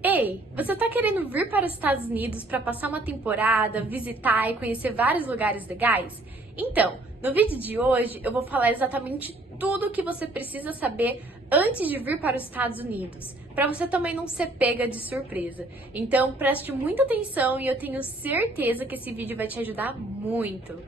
Ei, você tá querendo vir para os Estados Unidos para passar uma temporada, visitar e conhecer vários lugares legais? Então, no vídeo de hoje eu vou falar exatamente tudo o que você precisa saber antes de vir para os Estados Unidos, para você também não ser pega de surpresa. Então, preste muita atenção e eu tenho certeza que esse vídeo vai te ajudar muito.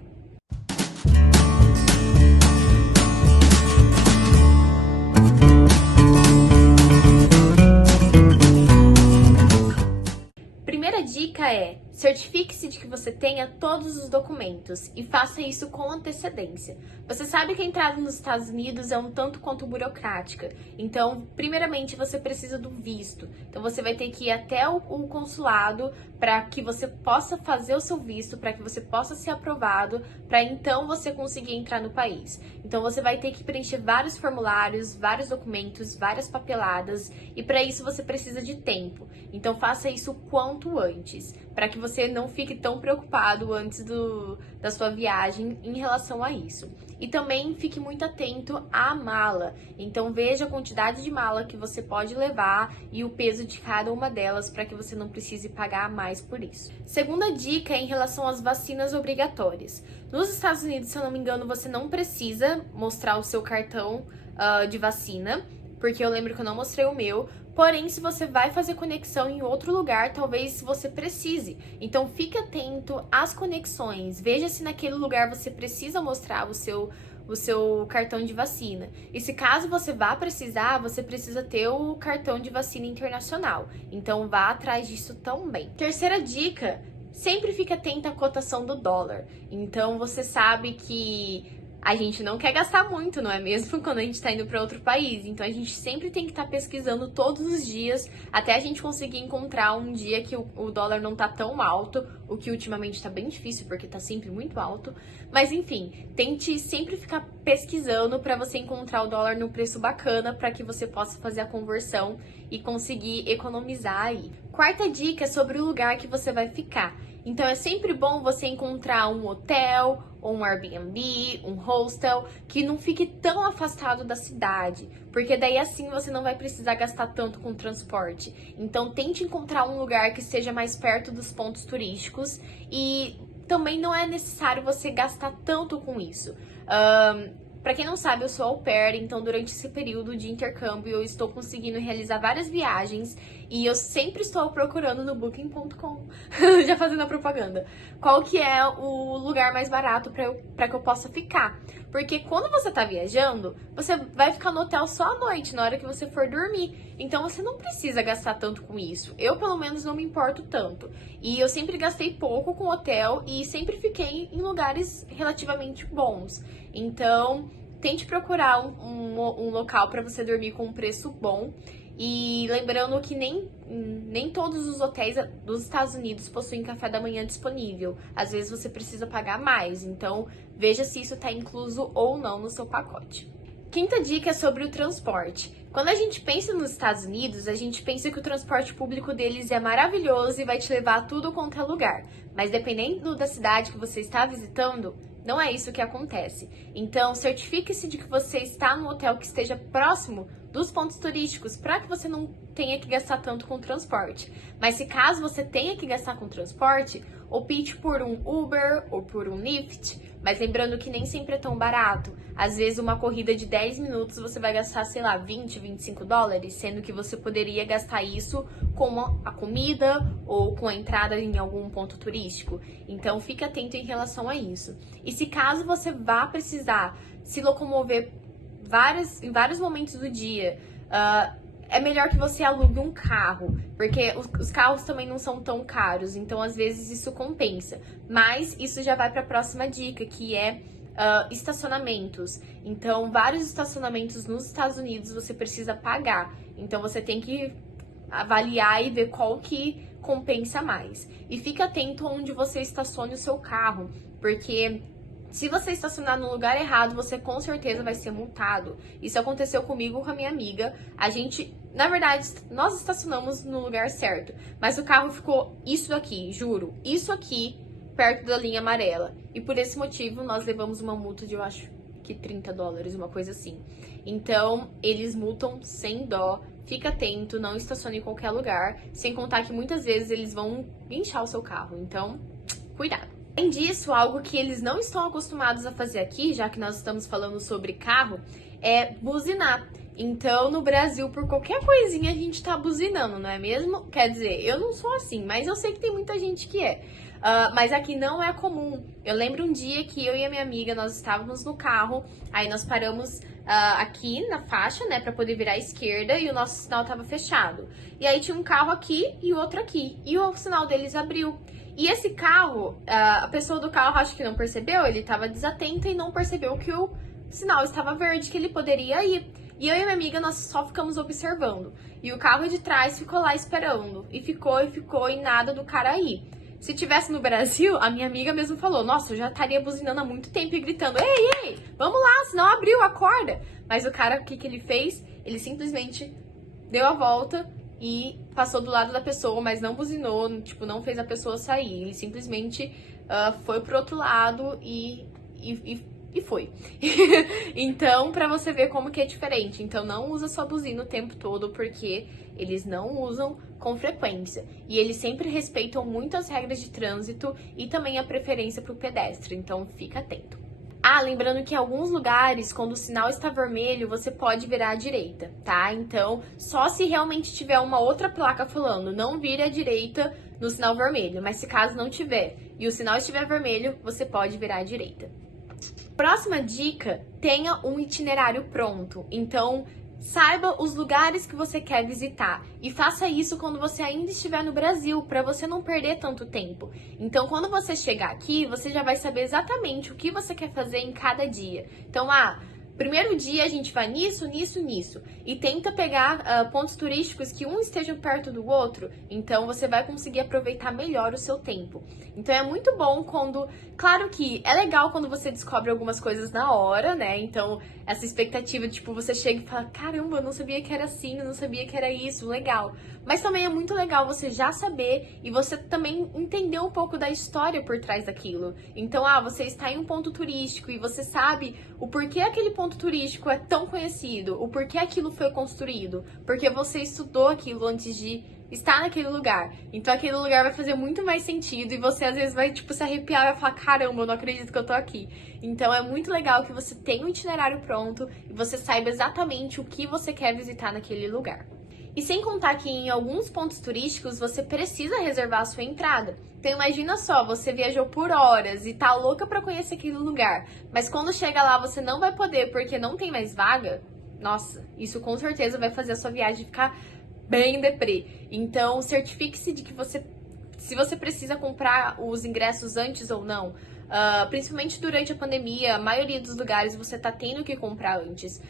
Primeira dica é: certifique-se de que você tenha todos os documentos e faça isso com antecedência. Você sabe que a entrada nos Estados Unidos é um tanto quanto burocrática, então, primeiramente, você precisa do visto. Então, você vai ter que ir até o consulado para que você possa fazer o seu visto, para que você possa ser aprovado, para então você conseguir entrar no país. Então, você vai ter que preencher vários formulários, vários documentos, várias papeladas, e para isso você precisa de tempo. Então, faça isso o quanto antes, para que você não fique tão preocupado antes da sua viagem em relação a isso. E também fique muito atento à mala. Então veja a quantidade de mala que você pode levar e o peso de cada uma delas para que você não precise pagar mais por isso. Segunda dica é em relação às vacinas obrigatórias. Nos Estados Unidos, se eu não me engano, você não precisa mostrar o seu cartão de vacina, porque eu lembro que eu não mostrei o meu. Porém, se você vai fazer conexão em outro lugar, talvez você precise. Então, fique atento às conexões. Veja se naquele lugar você precisa mostrar o seu cartão de vacina. E se caso você vá precisar, você precisa ter o cartão de vacina internacional. Então, vá atrás disso também. Terceira dica: sempre fique atento à cotação do dólar. Então, você sabe que a gente não quer gastar muito, não é mesmo? Quando a gente tá indo para outro país. Então a gente sempre tem que estar pesquisando todos os dias, até a gente conseguir encontrar um dia que o dólar não tá tão alto, o que ultimamente tá bem difícil, porque tá sempre muito alto. Mas enfim, tente sempre ficar pesquisando para você encontrar o dólar no preço bacana, para que você possa fazer a conversão e conseguir economizar aí. Quarta dica é sobre o lugar que você vai ficar. Então é sempre bom você encontrar um hotel, ou um Airbnb, um hostel, que não fique tão afastado da cidade, porque daí assim você não vai precisar gastar tanto com transporte. Então tente encontrar um lugar que esteja mais perto dos pontos turísticos e também não é necessário você gastar tanto com isso. Para quem não sabe, eu sou au pair, então durante esse período de intercâmbio eu estou conseguindo realizar várias viagens e eu sempre estou procurando no Booking.com, já fazendo a propaganda, qual que é o lugar mais barato para que eu possa ficar. Porque quando você tá viajando, você vai ficar no hotel só à noite, na hora que você for dormir. Então você não precisa gastar tanto com isso. Eu, pelo menos, não me importo tanto. E eu sempre gastei pouco com hotel e sempre fiquei em lugares relativamente bons. Então, tente procurar um local para você dormir com um preço bom. E lembrando que nem todos os hotéis dos Estados Unidos possuem café da manhã disponível. Às vezes você precisa pagar mais, então veja se isso está incluso ou não no seu pacote. Quinta dica é sobre o transporte. Quando a gente pensa nos Estados Unidos, a gente pensa que o transporte público deles é maravilhoso e vai te levar a tudo quanto é lugar. Mas dependendo da cidade que você está visitando, não é isso que acontece. Então, certifique-se de que você está no hotel que esteja próximo dos pontos turísticos, para que você não tenha que gastar tanto com transporte. Mas se caso você tenha que gastar com transporte, opte por um Uber ou por um Lyft, mas lembrando que nem sempre é tão barato. Às vezes uma corrida de 10 minutos você vai gastar, sei lá, 20, 25 dólares, sendo que você poderia gastar isso com a comida ou com a entrada em algum ponto turístico. Então fique atento em relação a isso. E se caso você vá precisar se locomover em vários momentos do dia, é melhor que você alugue um carro, porque os carros também não são tão caros, então às vezes isso compensa. Mas isso já vai para a próxima dica, que é estacionamentos. Então, vários estacionamentos nos Estados Unidos você precisa pagar, então você tem que avaliar e ver qual que compensa mais. E fique atento onde você estacione o seu carro, porque se você estacionar no lugar errado, você com certeza vai ser multado. Isso aconteceu comigo com a minha amiga. Na verdade, nós estacionamos no lugar certo, mas o carro ficou isso aqui, juro, isso aqui, perto da linha amarela. E por esse motivo, nós levamos uma multa de, eu acho que 30 dólares, uma coisa assim. Então, eles multam sem dó. fica atento, não estacione em qualquer lugar, sem contar que muitas vezes eles vão inchar o seu carro, então cuidado. Além disso, algo que eles não estão acostumados a fazer aqui, já que nós estamos falando sobre carro, é buzinar. Então, no Brasil, por qualquer coisinha a gente tá buzinando, não é mesmo? Quer dizer, eu não sou assim, mas eu sei que tem muita gente que é. Mas aqui não é comum. Eu lembro um dia que eu e a minha amiga, nós estávamos no carro, aí nós paramos aqui na faixa, né, pra poder virar à esquerda e o nosso sinal tava fechado. E aí tinha um carro aqui e outro aqui, e o sinal deles abriu. E esse carro, a pessoa do carro acho que não percebeu, ele estava desatento e não percebeu que o sinal estava verde, que ele poderia ir. E eu e minha amiga, nós só ficamos observando. E o carro de trás ficou lá esperando. E ficou, e nada do cara ir. Se tivesse no Brasil, a minha amiga mesmo falou, nossa, eu já estaria buzinando há muito tempo e gritando, ei, vamos lá, senão abriu, acorda. Mas o cara, o que ele fez? Ele simplesmente deu a volta e passou do lado da pessoa, mas não buzinou, tipo, não fez a pessoa sair. Ele simplesmente foi pro outro lado e foi. Então, pra você ver como que é diferente. Então, não usa sua buzina o tempo todo, porque eles não usam com frequência. E eles sempre respeitam muito as regras de trânsito e também a preferência pro pedestre. Então, fica atento. Lembrando que em alguns lugares, quando o sinal está vermelho, você pode virar à direita, tá? Então, só se realmente tiver uma outra placa falando não vire à direita no sinal vermelho. Mas se caso não tiver e o sinal estiver vermelho, você pode virar à direita. Próxima dica, tenha um itinerário pronto. Então, saiba os lugares que você quer visitar e faça isso quando você ainda estiver no Brasil, para você não perder tanto tempo. Então, quando você chegar aqui, você já vai saber exatamente o que você quer fazer em cada dia. Então, primeiro dia a gente vai nisso, nisso, nisso. E tenta pegar pontos turísticos que um esteja perto do outro. Então você vai conseguir aproveitar melhor o seu tempo. Então é muito bom quando... Claro que é legal quando você descobre algumas coisas na hora, né? Então essa expectativa, tipo, você chega e fala, caramba, eu não sabia que era assim, eu não sabia que era isso, legal. Mas também é muito legal você já saber e você também entender um pouco da história por trás daquilo. Então, você está em um ponto turístico e você sabe o porquê aquele ponto turístico é tão conhecido, o porquê aquilo foi construído, porque você estudou aquilo antes de estar naquele lugar. Então aquele lugar vai fazer muito mais sentido e você às vezes vai, tipo, se arrepiar e vai falar, caramba, eu não acredito que eu tô aqui. Então é muito legal que você tenha um itinerário pronto e você saiba exatamente o que você quer visitar naquele lugar. E sem contar que em alguns pontos turísticos você precisa reservar a sua entrada. Então imagina só, você viajou por horas e tá louca pra conhecer aquele lugar, mas quando chega lá você não vai poder porque não tem mais vaga. Nossa, isso com certeza vai fazer a sua viagem ficar bem deprê. Então certifique-se de que se você precisa comprar os ingressos antes ou não. Principalmente durante a pandemia, a maioria dos lugares você tá tendo que comprar antes.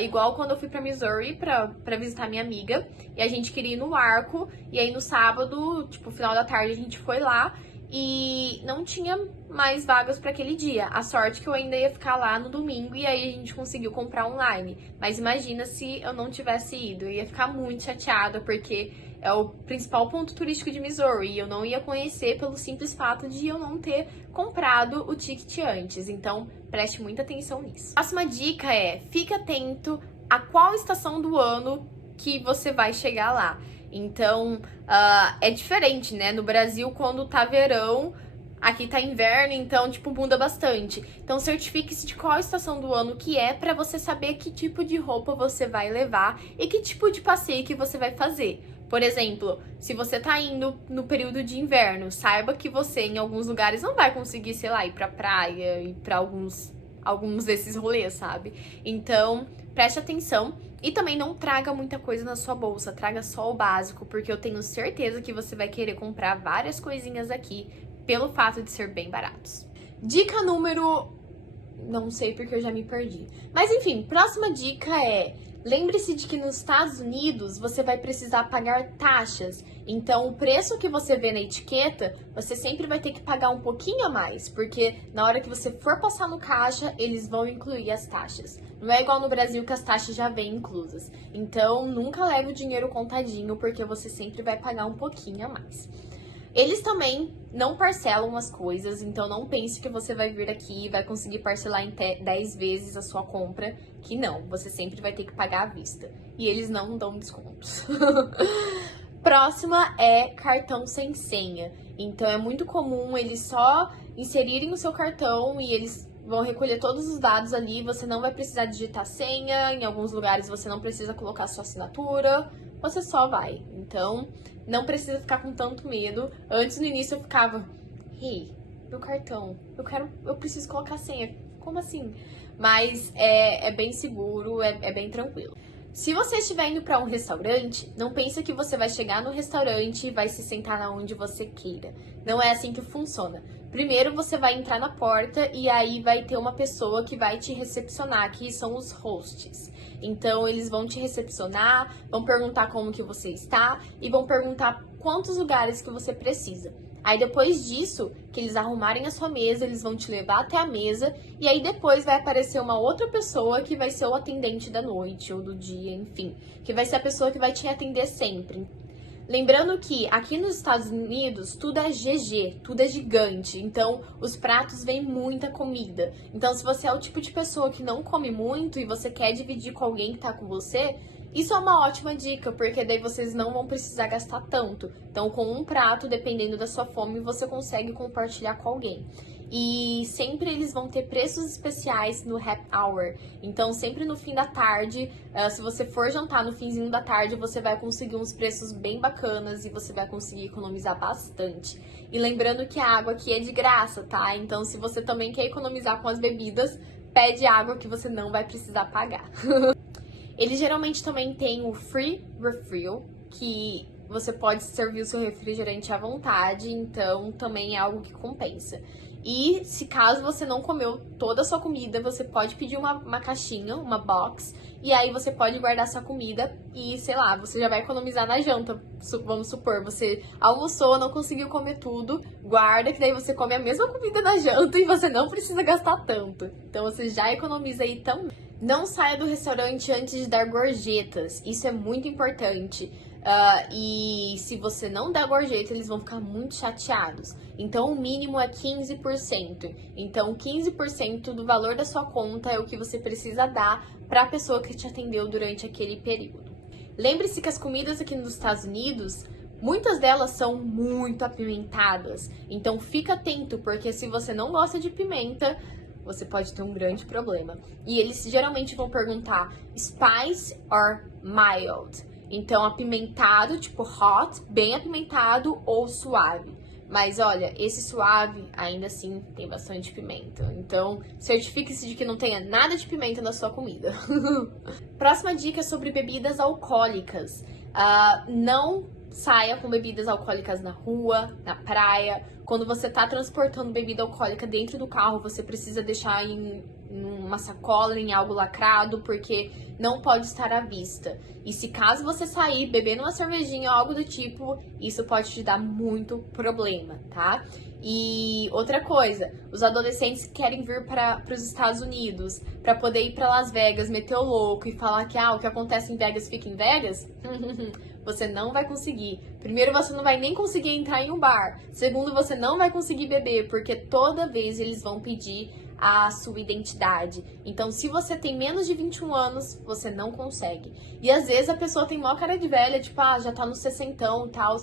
Igual quando eu fui pra Missouri pra visitar minha amiga, e a gente queria ir no Arco, e aí no sábado, tipo, final da tarde, a gente foi lá, e não tinha mais vagas pra aquele dia. A sorte que eu ainda ia ficar lá no domingo, e aí a gente conseguiu comprar online. Mas imagina se eu não tivesse ido, eu ia ficar muito chateada, porque é o principal ponto turístico de Missouri e eu não ia conhecer pelo simples fato de eu não ter comprado o ticket antes. Então, preste muita atenção nisso. Próxima dica é, fique atento a qual estação do ano que você vai chegar lá. Então, é diferente, né? No Brasil, quando tá verão, aqui tá inverno, então, tipo, muda bastante. Então, certifique-se de qual estação do ano que é pra você saber que tipo de roupa você vai levar e que tipo de passeio que você vai fazer. Por exemplo, se você tá indo no período de inverno, saiba que você, em alguns lugares, não vai conseguir, sei lá, ir pra praia, ir pra alguns desses rolês, sabe? Então, preste atenção e também não traga muita coisa na sua bolsa, traga só o básico, porque eu tenho certeza que você vai querer comprar várias coisinhas aqui pelo fato de ser bem baratos. Dica número... não sei porque eu já me perdi. Mas enfim, próxima dica é... lembre-se de que nos Estados Unidos você vai precisar pagar taxas. Então, o preço que você vê na etiqueta, você sempre vai ter que pagar um pouquinho a mais, porque na hora que você for passar no caixa, eles vão incluir as taxas. Não é igual no Brasil que as taxas já vêm inclusas. Então, nunca leve o dinheiro contadinho, porque você sempre vai pagar um pouquinho a mais. Eles também não parcelam as coisas, então não pense que você vai vir aqui e vai conseguir parcelar em 10 vezes a sua compra, que não, você sempre vai ter que pagar à vista. E eles não dão descontos. Próxima é cartão sem senha. Então é muito comum eles só inserirem o seu cartão e eles vão recolher todos os dados ali, você não vai precisar digitar senha, em alguns lugares você não precisa colocar sua assinatura, você só vai. Então, não precisa ficar com tanto medo. Antes, no início, eu ficava, hey, meu cartão, eu preciso colocar senha, como assim? Mas é bem seguro, é bem tranquilo. Se você estiver indo para um restaurante, não pense que você vai chegar no restaurante e vai se sentar onde você queira. Não é assim que funciona. Primeiro você vai entrar na porta e aí vai ter uma pessoa que vai te recepcionar, que são os hosts. Então eles vão te recepcionar, vão perguntar como que você está e vão perguntar quantos lugares que você precisa. Aí depois disso, que eles arrumarem a sua mesa, eles vão te levar até a mesa e aí depois vai aparecer uma outra pessoa que vai ser o atendente da noite ou do dia, enfim, que vai ser a pessoa que vai te atender sempre. Lembrando que aqui nos Estados Unidos tudo é GG, tudo é gigante, então os pratos vêm muita comida. Então se você é o tipo de pessoa que não come muito e você quer dividir com alguém que tá com você, isso é uma ótima dica, porque daí vocês não vão precisar gastar tanto. Então com um prato, dependendo da sua fome, você consegue compartilhar com alguém. E sempre eles vão ter preços especiais no happy hour. Então, sempre no fim da tarde, se você for jantar no finzinho da tarde, você vai conseguir uns preços bem bacanas e você vai conseguir economizar bastante. E lembrando que a água aqui é de graça, tá? Então, se você também quer economizar com as bebidas, pede água que você não vai precisar pagar. Eles geralmente também têm o free refill, que você pode servir o seu refrigerante à vontade, então também é algo que compensa. E se caso você não comeu toda a sua comida, você pode pedir uma caixinha, uma box, e aí você pode guardar sua comida e, sei lá, você já vai economizar na janta. Vamos supor, você almoçou, não conseguiu comer tudo, guarda que daí você come a mesma comida na janta e você não precisa gastar tanto. Então você já economiza aí também. Não saia do restaurante antes de dar gorjetas, isso é muito importante. E se você não der gorjeta, eles vão ficar muito chateados. Então, o mínimo é 15%. Então, 15% do valor da sua conta é o que você precisa dar para a pessoa que te atendeu durante aquele período. Lembre-se que as comidas aqui nos Estados Unidos, muitas delas são muito apimentadas. Então, fica atento, porque se você não gosta de pimenta, você pode ter um grande problema. E eles geralmente vão perguntar spice or mild. Então, apimentado, tipo hot, bem apimentado ou suave. Mas olha, esse suave ainda assim tem bastante pimenta. Então, certifique-se de que não tenha nada de pimenta na sua comida. Próxima dica é sobre bebidas alcoólicas. Não saia com bebidas alcoólicas na rua, na praia. Quando você está transportando bebida alcoólica dentro do carro, você precisa deixar em uma sacola, em algo lacrado, porque não pode estar à vista. E se caso você sair bebendo uma cervejinha ou algo do tipo, isso pode te dar muito problema, tá? E outra coisa, os adolescentes querem vir para os Estados Unidos para poder ir para Las Vegas, meter o louco e falar que o que acontece em Vegas fica em Vegas. Você não vai conseguir. Primeiro, você não vai nem conseguir entrar em um bar. Segundo, você não vai conseguir beber, porque toda vez eles vão pedir a sua identidade. Então, se você tem menos de 21 anos, você não consegue. E às vezes a pessoa tem maior cara de velha, tipo, já tá no 60 e tal.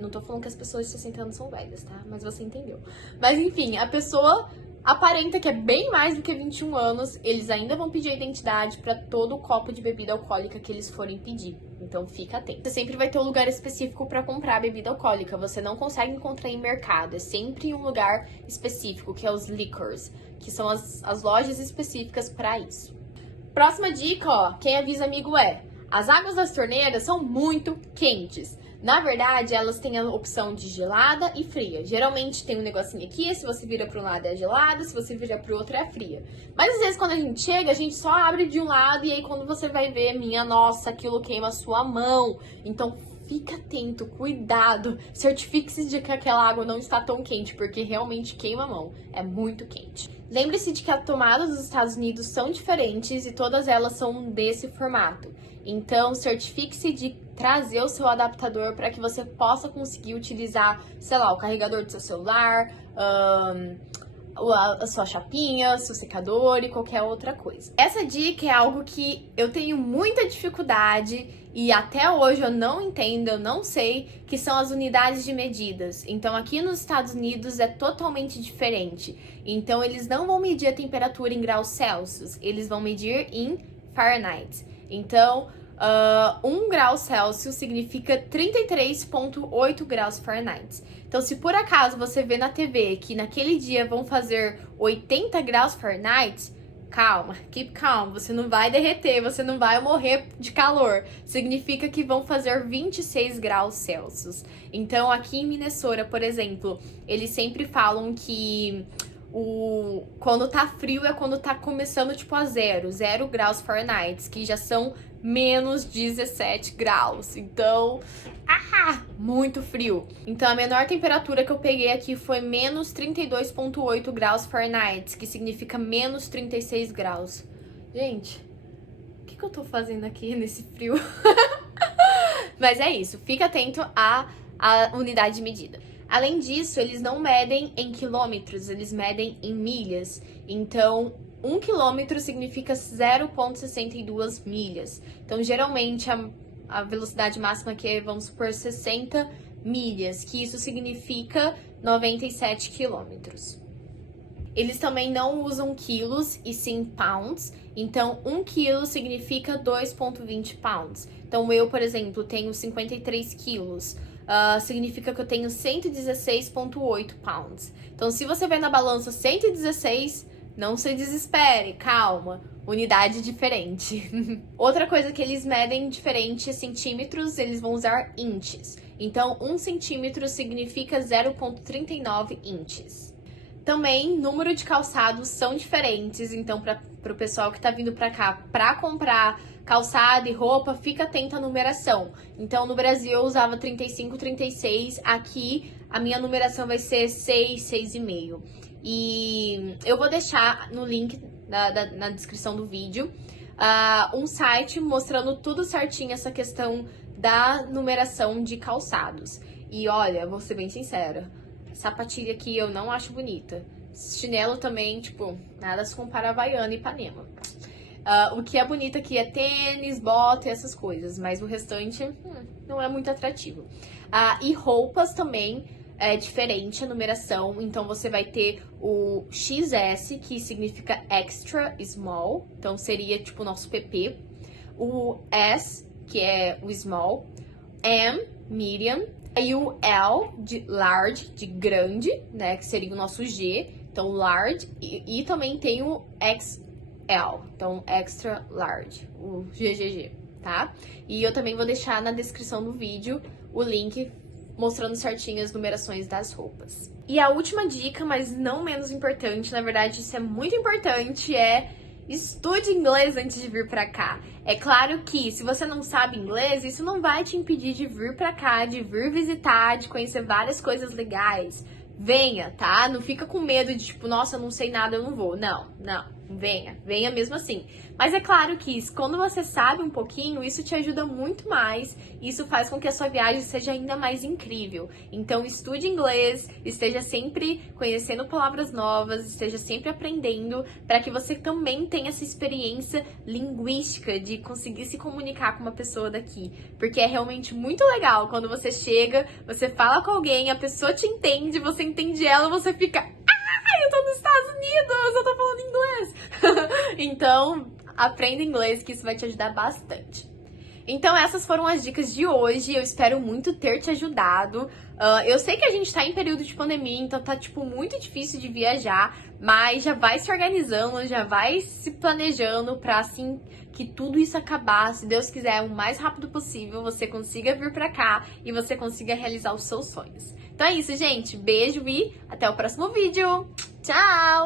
Não tô falando que as pessoas de 60 anos são velhas, tá? Mas você entendeu. Mas enfim, a pessoa aparenta que é bem mais do que 21 anos, eles ainda vão pedir a identidade para todo o copo de bebida alcoólica que eles forem pedir. Então fica atento. Você sempre vai ter um lugar específico para comprar bebida alcoólica. Você não consegue encontrar em mercado. É sempre um lugar específico, que é os liquors, que são as lojas específicas para isso. Próxima dica, ó. Quem avisa amigo é: as águas das torneiras são muito quentes. Na verdade, elas têm a opção de gelada e fria. Geralmente tem um negocinho aqui, se você vira para um lado é gelada, se você vira para o outro é fria. Mas às vezes quando a gente chega, a gente só abre de um lado e aí quando você vai ver, minha nossa, aquilo queima a sua mão. Então fica atento, cuidado, certifique-se de que aquela água não está tão quente, porque realmente queima a mão, é muito quente. Lembre-se de que as tomadas dos Estados Unidos são diferentes e todas elas são desse formato. Então, certifique-se de trazer o seu adaptador para que você possa conseguir utilizar, sei lá, o carregador do seu celular, a sua chapinha, seu secador e qualquer outra coisa. Essa dica é algo que eu tenho muita dificuldade e até hoje eu não entendo, eu não sei, que são as unidades de medidas. Então aqui nos Estados Unidos é totalmente diferente. Então eles não vão medir a temperatura em graus Celsius, eles vão medir em Fahrenheit. Então 1 grau Celsius significa 33,8 graus Fahrenheit. Então, se por acaso você vê na TV que naquele dia vão fazer 80 graus Fahrenheit, calma, keep calm, você não vai derreter, você não vai morrer de calor. Significa que vão fazer 26 graus Celsius. Então, aqui em Minnesota, por exemplo, eles sempre falam que quando tá frio é quando tá começando tipo a 0 graus Fahrenheit, que já são menos 17 graus. Então, muito frio. Então, a menor temperatura que eu peguei aqui foi menos 32,8 graus Fahrenheit, que significa menos 36 graus. Gente, o que eu tô fazendo aqui nesse frio? Mas é isso, fica atento à unidade de medida. Além disso, eles não medem em quilômetros, eles medem em milhas. Então, 1 quilômetro significa 0,62 milhas. Então, geralmente, a velocidade máxima aqui é, vamos supor, 60 milhas, que isso significa 97 quilômetros. Eles também não usam quilos e sim pounds. Então, 1 quilo significa 2,20 pounds. Então, eu, por exemplo, tenho 53 quilos. Significa que eu tenho 116,8 pounds. Então, se você vê na balança 116, não se desespere, calma, unidade diferente. Outra coisa que eles medem diferente é centímetros, eles vão usar inches. Então, 1 centímetro significa 0,39 inches. Também, número de calçados são diferentes, então para o pessoal que tá vindo para cá para comprar calçado e roupa, fica atento à numeração. Então, no Brasil eu usava 35, 36, aqui a minha numeração vai ser 6, 6,5. E eu vou deixar no link na descrição do vídeo um site mostrando tudo certinho essa questão da numeração de calçados. E olha, vou ser bem sincera, sapatilha aqui eu não acho bonita. Chinelo também, tipo, nada se compara a Havaiana e Ipanema. O que é bonito aqui é tênis, bota e essas coisas, mas o restante não é muito atrativo. E roupas também é diferente a numeração, então você vai ter o XS, que significa extra small, então seria tipo o nosso PP. O S, que é o small. M, medium. Aí o L, de large, de grande, né, que seria o nosso G, então large. E também tem o XL, então extra large, o GGG, tá? E eu também vou deixar na descrição do vídeo o link mostrando certinho as numerações das roupas. E a última dica, mas não menos importante, na verdade isso é muito importante, é estude inglês antes de vir pra cá. É claro que se você não sabe inglês, isso não vai te impedir de vir pra cá, de vir visitar, de conhecer várias coisas legais. Venha, tá? Não fica com medo de tipo, nossa, eu não sei nada, eu não vou. Não. Venha mesmo assim. Mas é claro que quando você sabe um pouquinho, isso te ajuda muito mais. Isso faz com que a sua viagem seja ainda mais incrível. Então, estude inglês, esteja sempre conhecendo palavras novas, esteja sempre aprendendo, para que você também tenha essa experiência linguística de conseguir se comunicar com uma pessoa daqui. Porque é realmente muito legal quando você chega, você fala com alguém, a pessoa te entende, você entende ela, você fica... eu tô nos Estados Unidos, eu tô falando inglês. Então, aprenda inglês, que isso vai te ajudar bastante. Então, essas foram as dicas de hoje. Eu espero muito ter te ajudado. Eu sei que a gente tá em período de pandemia, então tá, tipo, muito difícil de viajar. Mas já vai se organizando, já vai se planejando pra, assim, que tudo isso acabar. Se Deus quiser, o mais rápido possível, você consiga vir pra cá e você consiga realizar os seus sonhos. Então é isso, gente. Beijo e até o próximo vídeo. Tchau!